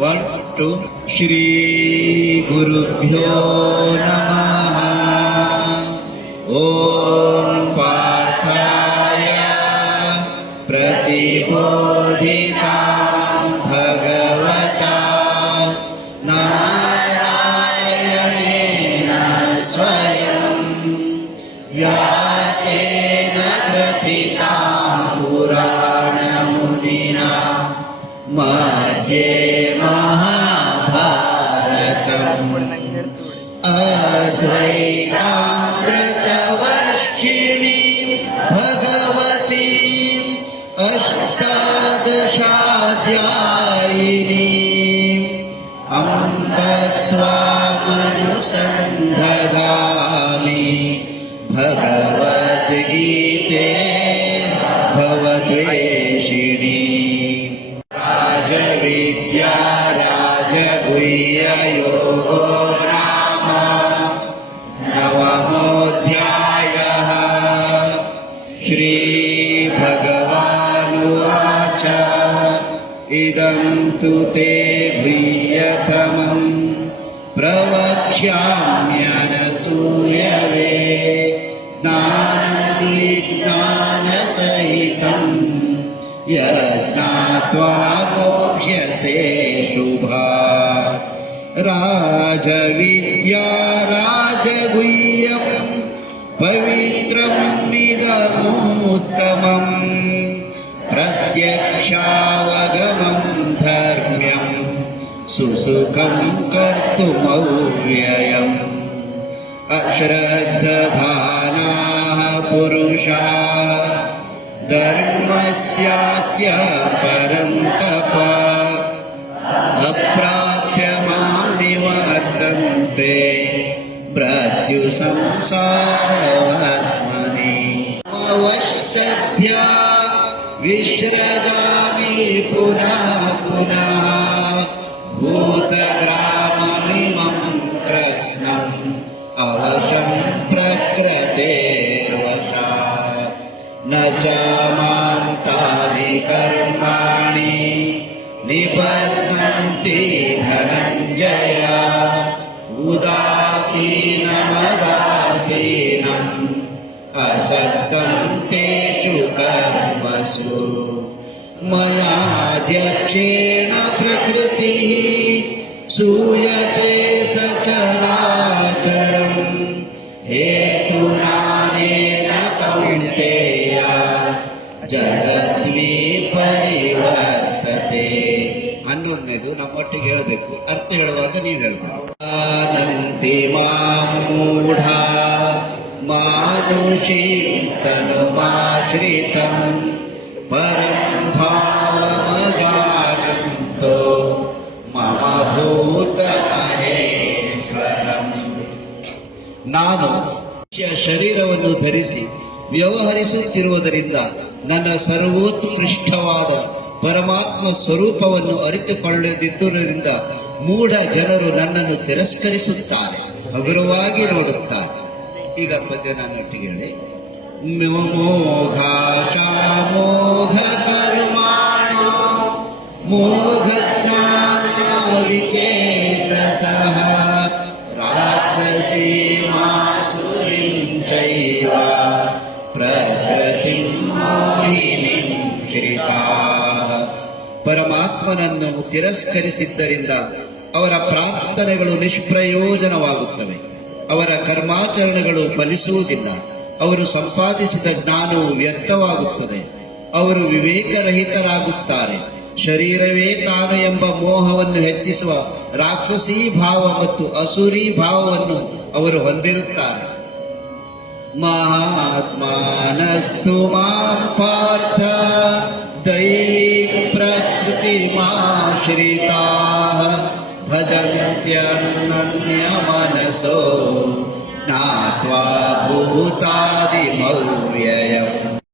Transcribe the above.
One two श्रीगुरुभ्यो नमः। ॐ पार्थाय प्रतिभो मध्ये महाभारतम् अद्वैतामृतवर्षिणि भगवती अष्टादशाध्यायिनी अम्ब त्वामनुसन्धदामि भगवद्गीते राजगुह्ययोगो नाम नवमोऽध्यायः। श्रीभगवानुवाच इदं तु ते प्रियतमम् प्रवक्ष्याम्यनसूयवे। ज्ञानं विज्ञानसहितम् यज्ञात्वा मोक्ष्यसे शुभा। राजविद्या राजगुह्यम् पवित्रम् इदमुत्तमम् प्रत्यक्षावगमम् धर्म्यम् सुसुखम् कर्तुमव्ययम्। अश्रद्धधानाः पुरुषाः धर्मस्यास्य परन्तप। अप्राप्य मां निवर्तन्ते मृत्युसंसारवर्त्मनि अवष्टभ्या विश्रजामि पुनः पुनः। भूतग्राममिमं कृत्स्नम् अवशं प्रकृतेर्वशात् न च मां तानि कर्माणि निबध्नन्ति धनञ्जय उदासीनमदासीनम् असक्तं तेषु कर्मसु मयाध्यक्षेण प्रकृतिः सूयते सचराचरम् हेतुनानेन कौन्तेय ಜಗದ್ವಿ ಪರಿವರ್ತತೆ ಹನ್ನೊಂದನೇದು ನಮ್ಮೊಟ್ಟಿಗೆ ಹೇಳಬೇಕು ಅರ್ಥ ಹೇಳುವಾಗ ನೀವು ಹೇಳ್ಬೇಕು मूढा मानुषी तनुमाश्रितं परं ಜಾನಂತೋ मम भूतमहेश्वरम् ನಾನು ಶರೀರವನ್ನು ಧರಿಸಿ ವ್ಯವಹರಿಸುತ್ತಿರುವುದರಿಂದ ನನ್ನ ಸರ್ವೋತ್ಕೃಷ್ಟವಾದ ಪರಮಾತ್ಮ ಸ್ವರೂಪವನ್ನು ಅರಿತುಕೊಳ್ಳದಿದ್ದುದರಿಂದ ಮೂಢ ಜನರು ನನ್ನನ್ನು ತಿರಸ್ಕರಿಸುತ್ತಾರೆ, ಹಗುರವಾಗಿ ನೋಡುತ್ತಾರೆ. ಈಗ ಪದ್ಯ ನನ್ನೊಟ್ಟಿಗೆ ಹೇಳಿ. ಮೋಘಾಶಾಮೋಘ ಕರ್ಮಾಣ, ಮೋಘ ಜ್ಞಾನ ವಿಚೇತಸಃ ರಾಕ್ಷಸೀ ಮಾಸುರಿಂ ಚೈವ, ಪ್ರಕೃತಿಂ ಮೋಹಿನಿಂ ಶ್ರೀತಾ. ಪರಮಾತ್ಮನನ್ನು ತಿರಸ್ಕರಿಸಿದ್ದರಿಂದ ಅವರ ಪ್ರಾರ್ಥನೆಗಳು ನಿಷ್ಪ್ರಯೋಜನವಾಗುತ್ತವೆ. ಅವರ ಕರ್ಮಾಚರಣೆಗಳು ಫಲಿಸುವುದಿಲ್ಲ. ಅವರು ಸಂಪಾದಿಸಿದ ಜ್ಞಾನವು ವ್ಯರ್ಥವಾಗುತ್ತದೆ. ಅವರು ವಿವೇಕರಹಿತರಾಗುತ್ತಾರೆ. ಶರೀರವೇ ತಾನು ಎಂಬ ಮೋಹವನ್ನು ಹೆಚ್ಚಿಸುವ ರಾಕ್ಷಸಿ ಭಾವ ಮತ್ತು ಅಸುರಿ ಭಾವವನ್ನು ಅವರು ಹೊಂದಿರುತ್ತಾರೆ. ಮಹಾತ್ಮಾನಸ್ತು ಮಾಂ ಪಾರ್ಥ ದೈವಿ ಪ್ರಕೃತಿ ಮಾಶ್ರಿತಾ. नित्यन्नन्यमनसो ज्ञात्वा भूतादिमव्ययम्